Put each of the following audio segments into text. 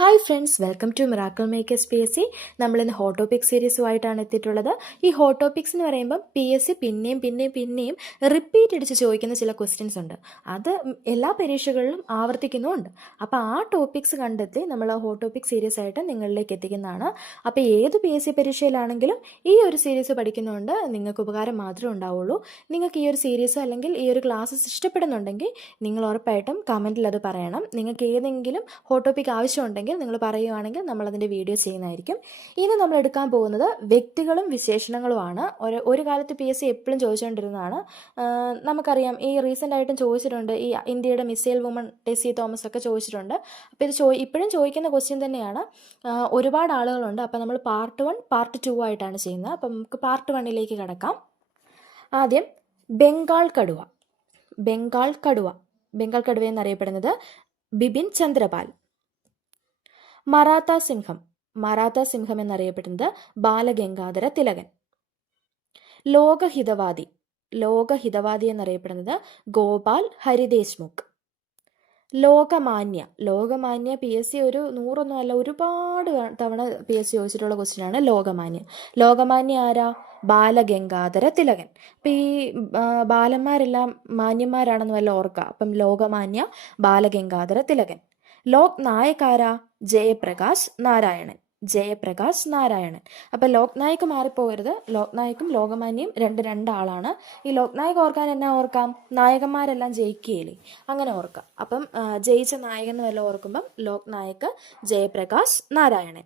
Hi friends welcome to miracle makers P S C നമ്മളിന്ന് hot topic സീരീസുമായിട്ടാണ് എത്തിയിട്ടുള്ളത്. ഈ ഹോട്ടോപിക്സ് എന്ന് പറയുമ്പം പി എസ് സി പിന്നെയും പിന്നെയും പിന്നെയും റിപ്പീറ്റ് അടിച്ച് ചോദിക്കുന്ന ചില ക്വസ്റ്റ്യൻസ് ഉണ്ട്. അത് എല്ലാ പരീക്ഷകളിലും ആവർത്തിക്കുന്നുമുണ്ട്. അപ്പോൾ ആ ടോപ്പിക്സ് കണ്ടെത്തി നമ്മൾ ആ ടോപ്പിക് സീരീസ് ആയിട്ട് നിങ്ങളിലേക്ക് എത്തിക്കുന്നതാണ്. അപ്പോൾ ഏത് പി എസ് സി പരീക്ഷയിലാണെങ്കിലും ഈ ഒരു സീരീസ് പഠിക്കുന്നതുകൊണ്ട് നിങ്ങൾക്ക് ഉപകാരം മാത്രമേ ഉണ്ടാവുള്ളൂ. നിങ്ങൾക്ക് ഈ ഒരു സീരീസ് അല്ലെങ്കിൽ ഈ ഒരു ക്ലാസ്സസ് ഇഷ്ടപ്പെടുന്നുണ്ടെങ്കിൽ നിങ്ങൾ ഉറപ്പായിട്ടും കമന്റിൽ അത് പറയണം. നിങ്ങൾക്ക് ഏതെങ്കിലും ഹോട്ടോപ്പിക് ആവശ്യമുണ്ടെങ്കിൽ നിങ്ങൾ പറയുവാണെങ്കിൽ നമ്മൾ അതിന്റെ വീഡിയോ ചെയ്യുന്നതായിരിക്കും. ഇനി നമ്മൾ എടുക്കാൻ പോകുന്നത് വ്യക്തികളും വിശേഷണങ്ങളുമാണ്. ഒരു ഒരു കാലത്ത് പി എസ് സി എപ്പോഴും ചോദിച്ചുകൊണ്ടിരുന്നതാണ്. നമുക്കറിയാം ഈ റീസെന്റ് ആയിട്ടും ചോദിച്ചിട്ടുണ്ട്. ഈ ഇന്ത്യയുടെ മിസൈൽ വുമൺ ടെസി തോമസ് ഒക്കെ ചോദിച്ചിട്ടുണ്ട്. അപ്പോൾ ഇത് ചോ ഇപ്പോഴും ചോദിക്കുന്ന ക്വസ്റ്റ്യൻ തന്നെയാണ്. ഒരുപാട് ആളുകളുണ്ട്. അപ്പോൾ നമ്മൾ പാർട്ട് വൺ പാർട്ട് ടു ആയിട്ടാണ് ചെയ്യുന്നത്. അപ്പം നമുക്ക് പാർട്ട് വണ്ണിലേക്ക് കിടക്കാം. ആദ്യം ബംഗാൾ കടുവ. ബംഗാൾ കടുവ. ബംഗാൾ കടുവ എന്നറിയപ്പെടുന്നത് ബിപിൻ ചന്ദ്രപാൽ. മറാത്ത സിംഹം. മറാത്ത സിംഹം എന്നറിയപ്പെടുന്നത് ബാലഗംഗാധര തിലകൻ. ലോകഹിതവാദി. ലോകഹിതവാദി എന്നറിയപ്പെടുന്നത് Gopal Hari Deshmukh. Lokmanya. Lokmanya P S C ഒരു നൂറൊന്നും അല്ല ഒരുപാട് തവണ പി എസ് സി ചോദിച്ചിട്ടുള്ള ക്വസ്റ്റ്യൻ ആണ് ലോകമാന്യ. ലോകമാന്യ ആരാ? ബാലഗംഗാധര തിലകൻ. അപ്പം ഈ ബാലന്മാരെല്ലാം മാന്യന്മാരാണെന്ന് വല്ല ഓർക്കുക അപ്പം ലോകമാന്യ ബാലഗംഗാധര തിലകൻ. ലോക് നായക് ആരാ ജയപ്രകാശ് നാരായണൻ. ജയപ്രകാശ് നാരായണൻ. അപ്പോൾ ലോക്നായിക് നായക് മാറിപ്പോകരുത്. ലോക്നായിക്കും ലോകമാന്യം ലോകമാന്യയും രണ്ട് രണ്ടാളാണ്. ഈ ലോക്നായിക് ഓർക്കാൻ എന്നാ ഓർക്കാം? നായകന്മാരെല്ലാം ജയിക്കുകയില്ലേ അങ്ങനെ ഓർക്കാം. അപ്പം ജയിച്ച നായകൻ വല്ല ഓർക്കുമ്പം ലോക്നായിക്ക് ജയപ്രകാശ് നാരായണൻ.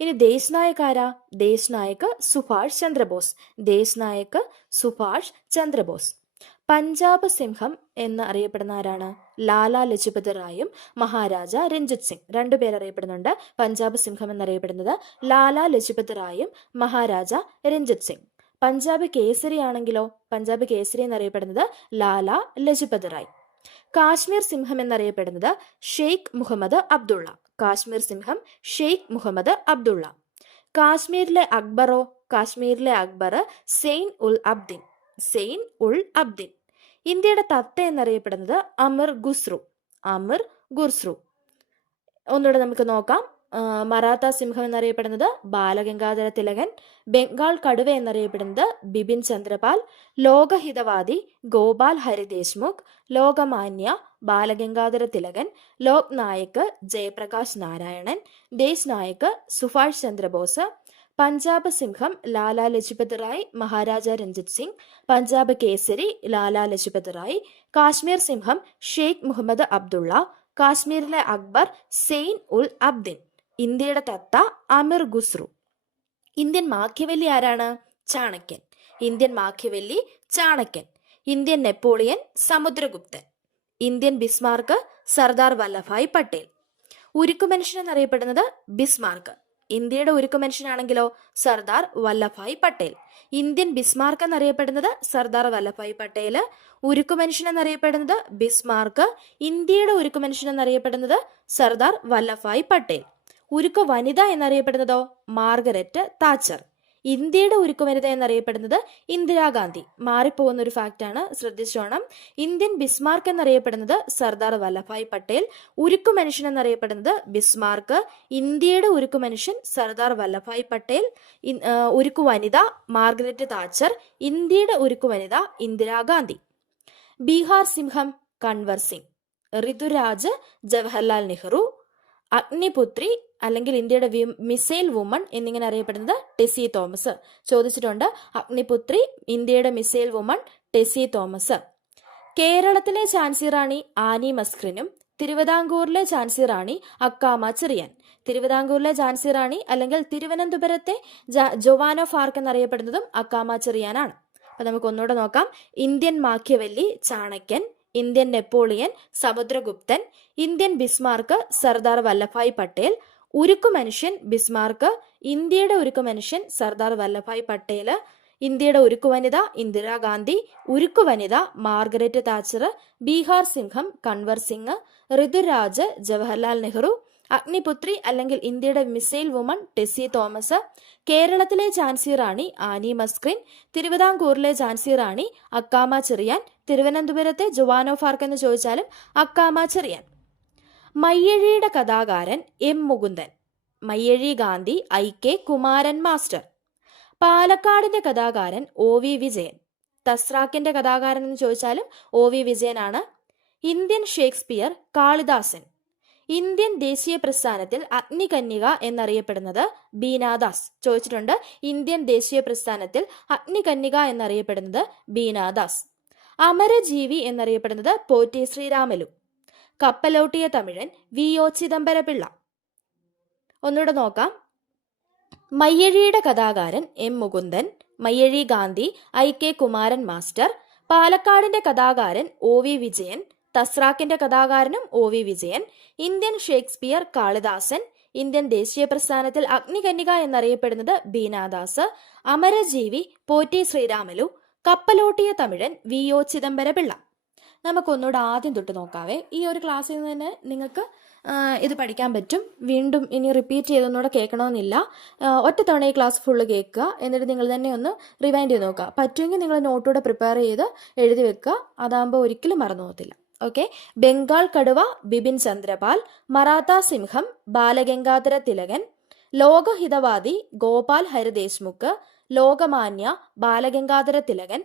ഇനി ദേശ് നായക് ആരാ ദേശ് നായക് സുഭാഷ് ചന്ദ്രബോസ്. ദേശ് നായക് സുഭാഷ് ചന്ദ്രബോസ്. പഞ്ചാബ് സിംഹം എന്ന് അറിയപ്പെടുന്ന ആരാണ്? ലാല ലജ്പത് റായും മഹാരാജ രഞ്ജിത് സിംഗ്. രണ്ടുപേർ അറിയപ്പെടുന്നുണ്ട്. പഞ്ചാബ് സിംഹം എന്നറിയപ്പെടുന്നത് ലാല ലജ്പത് റായും മഹാരാജ രഞ്ജിത് സിംഗ്. പഞ്ചാബ് കേസരി ആണെങ്കിലോ? പഞ്ചാബ് കേസരി എന്നറിയപ്പെടുന്നത് ലാല ലജ്പത് റായ്. കാശ്മീർ സിംഹം എന്നറിയപ്പെടുന്നത് ഷെയ്ഖ് മുഹമ്മദ് അബ്ദുള്ള. കാശ്മീർ സിംഹം ഷെയ്ഖ് മുഹമ്മദ് അബ്ദുള്ള. കാശ്മീരിലെ അക്ബറോ? കാശ്മീരിലെ അക്ബർ സെയിൻ ഉൽ അബ്ദിൻ. സെയിൻ ഉൾ അബ്ദിൻ. ഇന്ത്യയുടെ തത്ത എന്നറിയപ്പെടുന്നത് അമിർ ഖുസ്രു. അമിർ ഖുസ്രു. ഒന്നുകൂടെ നമുക്ക് നോക്കാം. മറാത്ത സിംഹം എന്നറിയപ്പെടുന്നത് ബാലഗംഗാധര തിലകൻ ബംഗാൾ കടുവ എന്നറിയപ്പെടുന്നത് ബിപിൻ ചന്ദ്രപാൽ ലോകഹിതവാദി ഗോപാൽ ഹരിദേശ്മുഖ് ലോകമാന്യ ബാലഗംഗാധര തിലകൻ ലോക് നായക് ജയപ്രകാശ് നാരായണൻ ദേശ് നായക് സുഭാഷ് ചന്ദ്രബോസ് പഞ്ചാബ് സിംഹം ലാലാ ലജ്പത് റായ് മഹാരാജ രഞ്ജിത് സിംഗ് പഞ്ചാബ് കേസരി ലാലാ ലജ്പത് റായ് കാശ്മീർ സിംഹം ഷെയ്ഖ് മുഹമ്മദ് അബ്ദുള്ള കാശ്മീരിലെ അക്ബർ സെയിൻ ഉൽ അബ്ദിൻ ഇന്ത്യയുടെ തത്ത അമിർ ഖുസ്രു. ഇന്ത്യൻ മാഖ്യവല്ലി ആരാണ്? ചാണക്യൻ. ഇന്ത്യൻ മാഖ്യവല്ലി ചാണക്യൻ. Indian Napoleon സമുദ്രഗുപ്തൻ. Indian Bismarck Sardar Vallabhbhai Patel. ഉരുക്കു മനുഷ്യൻ എന്നറിയപ്പെടുന്നത് ബിസ്മാർക്ക്. ഇന്ത്യയുടെ ഉരുക്കു മനുഷ്യനാണെങ്കിലോ? സർദാർ വല്ലഭായ് പട്ടേൽ. ഇന്ത്യൻ ബിസ്മാർക്ക് എന്നറിയപ്പെടുന്നത് സർദാർ വല്ലഭായ് പട്ടേൽ ഉരുക്കു മനുഷ്യൻ എന്നറിയപ്പെടുന്നത് ബിസ്മാർക്ക്. ഇന്ത്യയുടെ ഉരുക്കു മനുഷ്യൻ എന്നറിയപ്പെടുന്നത് സർദാർ വല്ലഭായ് പട്ടേൽ. ഉരുക്കു വനിത എന്നറിയപ്പെടുന്നതോ? Margaret Thatcher. ഇന്ത്യയുടെ ഉരുക്കു വനിത എന്നറിയപ്പെടുന്നത് ഇന്ദിരാഗാന്ധി. മാറിപ്പോകുന്ന ഒരു ഫാക്റ്റാണ് ശ്രദ്ധിച്ചോണം. ഇന്ത്യൻ ബിസ്മാർക്ക് എന്നറിയപ്പെടുന്നത് സർദാർ വല്ലഭായ് പട്ടേൽ. ഉരുക്കു മനുഷ്യൻ എന്നറിയപ്പെടുന്നത് ബിസ്മാർക്ക്. ഇന്ത്യയുടെ ഉരുക്കു മനുഷ്യൻ സർദാർ വല്ലഭായ് പട്ടേൽ. ഉരുക്കു വനിത മാർഗരറ്റ് താച്ചർ. ഇന്ത്യയുടെ ഉരുക്കു വനിത ഇന്ദിരാഗാന്ധി. ബീഹാർ സിംഹം കൺവർ സിംഗ്. ഋതുരാജ് ജവഹർലാൽ നെഹ്റു. അഗ്നിപുത്രി അല്ലെങ്കിൽ ഇന്ത്യയുടെ മിസൈൽ വുമൺ എന്നിങ്ങനെ അറിയപ്പെടുന്നത് ടെസി തോമസ്. ചോദിച്ചിട്ടുണ്ട് അഗ്നിപുത്രി ഇന്ത്യയുടെ മിസൈൽ വുമൺ ടെസി തോമസ്. കേരളത്തിലെ ചാൻസി റാണി ആനി മസ്ക്രിനും തിരുവിതാംകൂറിലെ ചാൻസി റാണി അക്കാമ ചെറിയാൻ. തിരുവിതാംകൂറിലെ ചാൻസി റാണി അല്ലെങ്കിൽ തിരുവനന്തപുരത്തെ ജോവാനോ ഫാർക്ക് എന്നറിയപ്പെടുന്നതും അക്കാമ ചെറിയാനാണ്. അപ്പൊ നമുക്ക് ഒന്നുകൂടെ നോക്കാം. ഇന്ത്യൻ മാഖ്യവല്ലി ചാണക്യൻ Indian Napoleon സമുദ്രഗുപ്തൻ Indian Bismarck Sardar Vallabhbhai Patel ഉരുക്കു മനുഷ്യൻ ബിസ്മാർക്ക് ഇന്ത്യയുടെ ഉരുക്കു മനുഷ്യൻ സർദാർ വല്ലഭായ് പട്ടേൽ ഇന്ത്യയുടെ ഉരുക്കു വനിത ഇന്ദിരാഗാന്ധി ഉരുക്കു വനിത മാർഗരറ്റ് താച്ചർ ബീഹാർ സിംഹം കൺവർ സിംഗ് ഋതുരാജ് ജവഹർലാൽ നെഹ്റു അഗ്നിപുത്രി അല്ലെങ്കിൽ ഇന്ത്യയുടെ മിസൈൽ വുമൺ ടെസ്സി തോമസ് കേരളത്തിലെ ഝാൻസി റാണി ആനി മസ്ക്രിൻ തിരുവിതാംകൂറിലെ ഝാൻസി റാണി അക്കാമ ചെറിയാൻ തിരുവനന്തപുരത്തെ ജുവാനോ ഫാർക്ക് എന്ന് ചോദിച്ചാലും അക്കാമ ചെറിയാൻ. മയ്യഴിയുടെ കഥാകാരൻ M Mukundan Mayyazhi Gandhi I K Kumaran master. പാലക്കാടിന്റെ കഥാകാരൻ ഒ വി വിജയൻ തസ്രാക്കിന്റെ കഥാകാരൻ എന്ന് ചോദിച്ചാലും ഒ വി വിജയനാണ്. ഇന്ത്യൻ ഷേക്സ്പിയർ കാളിദാസൻ ഇന്ത്യൻ ദേശീയ പ്രസ്ഥാനത്തിൽ അഗ്നികന്യക എന്നറിയപ്പെടുന്നത് ബീനാദാസ്. ചോദിച്ചിട്ടുണ്ട് ഇന്ത്യൻ ദേശീയ പ്രസ്ഥാനത്തിൽ അഗ്നികന്യക എന്നറിയപ്പെടുന്നത് ബീനാദാസ്. അമരജീവി എന്നറിയപ്പെടുന്നത് പോറ്റി ശ്രീരാമലു. കപ്പലോട്ടിയ തമിഴൻ വി ഒ ചിദംബരപിള്ള. ഒന്നുകൂടെ നോക്കാം. മയ്യഴിയുടെ കഥാകാരൻ M Mukundan Mayyazhi Gandhi I K Kumaran master പാലക്കാടിന്റെ കഥാകാരൻ ഒ വി വിജയൻ തസ്രാക്കിന്റെ കഥാകാരനും O V Vijayan Indian Shakespeare Kalidasan Indian ദേശീയ പ്രസ്ഥാനത്തിൽ അഗ്നികന്യക എന്നറിയപ്പെടുന്നത് ബീനാദാസ് അമരജീവി പോറ്റി ശ്രീരാമലു കപ്പലോട്ടിയ തമിഴൻ വി ഒ ചിദംബരപിള്ള. നമുക്കൊന്നുകൂടെ ആദ്യം തൊട്ട് നോക്കാവേ. ഈ ഒരു ക്ലാസ്സിൽ നിന്ന് തന്നെ നിങ്ങൾക്ക് ഇത് പഠിക്കാൻ പറ്റും. വീണ്ടും ഇനി റിപ്പീറ്റ് ചെയ്തൊന്നുകൂടെ കേൾക്കണമെന്നില്ല. ഒറ്റത്തവണ ഈ ക്ലാസ് ഫുള്ള് കേൾക്കുക. എന്നിട്ട് നിങ്ങൾ തന്നെ ഒന്ന് റിവൈൻഡ് ചെയ്ത് നോക്കുക. പറ്റുമെങ്കിൽ നിങ്ങൾ നോട്ടൂടെ പ്രിപ്പയർ ചെയ്ത് എഴുതി വെക്കുക. അതാകുമ്പോൾ ഒരിക്കലും മറന്നു പോകത്തില്ല. ഓക്കെ ബംഗാൾ കടുവ ബിപിൻ ചന്ദ്രപാൽ മറാത്ത സിംഹം ബാലഗംഗാധര തിലകൻ ലോകഹിതവാദി ഗോപാൽ ഹരിദേശ്മുഖ് ലോകമാന്യ ബാലഗംഗാധര തിലകൻ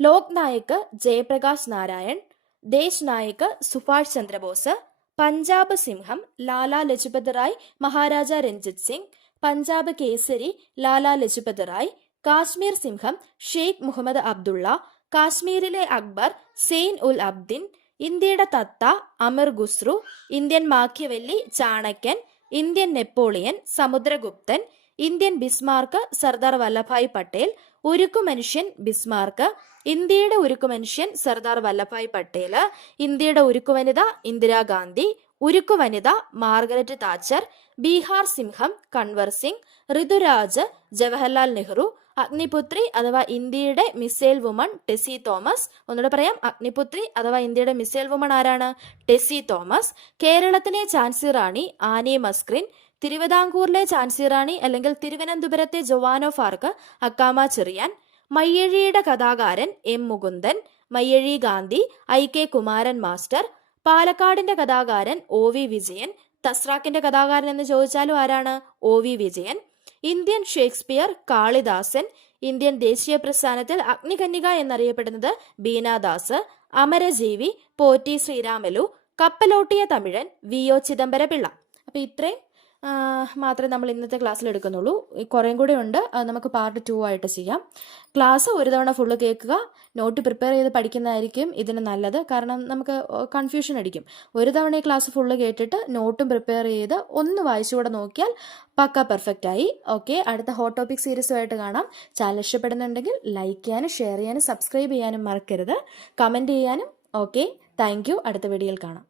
ലോക് നായക് ജയപ്രകാശ് നാരായൺ ദേശ് നായക് സുഭാഷ് ചന്ദ്രബോസ് പഞ്ചാബ് സിംഹം ലാലാ ലജ്പത് റായ് മഹാരാജ രഞ്ജിത് സിംഗ് പഞ്ചാബ് കേസരി ലാലാ ലജ്പത് റായ് കാശ്മീർ സിംഹം ഷെയ്ഖ് മുഹമ്മദ് അബ്ദുള്ള കാശ്മീരിലെ അക്ബർ സെയിൻ ഉൽ അബ്ദിൻ ഇന്ത്യയുടെ തത്ത Amir Khusro Indian Machiavelli Chanakyan Indian Napoleon Samudraguptan Indian Bismarck Sardar Vallabhbhai Patel ഉരുക്കു മനുഷ്യൻ ബിസ്മാർക്ക് ഇന്ത്യയുടെ ഉരുക്കു മനുഷ്യൻ സർദാർ വല്ലഭായ് പട്ടേൽ ഇന്ത്യയുടെ ഉരുക്കു വനിത ഇന്ദിരാഗാന്ധി ഉരുക്കു വനിത മാർഗരറ്റ് താച്ചർ ബീഹാർ സിംഹം കൺവർ സിംഗ് ഋതുരാജ് ജവഹർലാൽ നെഹ്റു അഗ്നിപുത്രി അഥവാ ഇന്ത്യയുടെ മിസൈൽ വുമൺ ടെസി തോമസ്. ഒന്നുകൂടെ പറയാം അഗ്നിപുത്രി അഥവാ ഇന്ത്യയുടെ മിസൈൽ വുമൺ ആരാണ്? ടെസി തോമസ്. കേരളത്തിലെ ഝാൻസി റാണി ആനി മസ്ക്രിൻ. തിരുവിതാംകൂറിലെ ഝാൻസി റാണി അല്ലെങ്കിൽ തിരുവനന്തപുരത്തെ ജോവാനോ ഫാർക്ക് അക്കാമ ചെറിയാൻ. മയ്യഴിയുടെ കഥാകാരൻ M Mukundan. Mayyazhi Gandhi I K Kumaran master. പാലക്കാടിന്റെ കഥാകാരൻ ഒ വി വിജയൻ. തസ്രാക്കിന്റെ കഥാകാരൻ എന്ന് ചോദിച്ചാലും ആരാണ്? O V Vijayan. Indian Shakespeare Kalidasan Indian ദേശീയ പ്രസ്ഥാനത്തിൽ അഗ്നികന്യക എന്നറിയപ്പെടുന്നത് ബീനാദാസ് അമരജീവി പോറ്റി ശ്രീരാമലു കപ്പലോട്ടിയ തമിഴൻ വി ഒ ചിദംബരപിള്ള. അപ്പൊ ഇത്രയും മാത്രമേ നമ്മൾ ഇന്നത്തെ ക്ലാസ്സിൽ എടുക്കുന്നുള്ളൂ. കുറേം കൂടെ ഉണ്ട്. നമുക്ക് പാർട്ട് ടു ആയിട്ട് ചെയ്യാം. ക്ലാസ് ഒരു തവണ ഫുള്ള് കേൾക്കുക. നോട്ട് പ്രിപ്പയർ ചെയ്ത് പഠിക്കുന്നതായിരിക്കും ഇതിന് നല്ലത്. കാരണം നമുക്ക് കൺഫ്യൂഷൻ അടിക്കും. ഒരു തവണ ഈ ക്ലാസ് ഫുള്ള് കേട്ടിട്ട് നോട്ടും പ്രിപ്പയർ ചെയ്ത് ഒന്ന് വായിച്ചുകൂടെ നോക്കിയാൽ പക്ക പെർഫെക്റ്റ് ആയി. ഓക്കെ അടുത്ത ഹോട്ട് ടോപ്പിക് സീരീസുമായിട്ട് കാണാം. ചാനൽ ഇഷ്ടപ്പെടുന്നുണ്ടെങ്കിൽ ലൈക്ക് ചെയ്യാനും ഷെയർ ചെയ്യാനും സബ്സ്ക്രൈബ് ചെയ്യാനും മറക്കരുത്. കമന്റ് ചെയ്യാനും. ഓക്കെ താങ്ക് അടുത്ത വീഡിയോയിൽ കാണാം.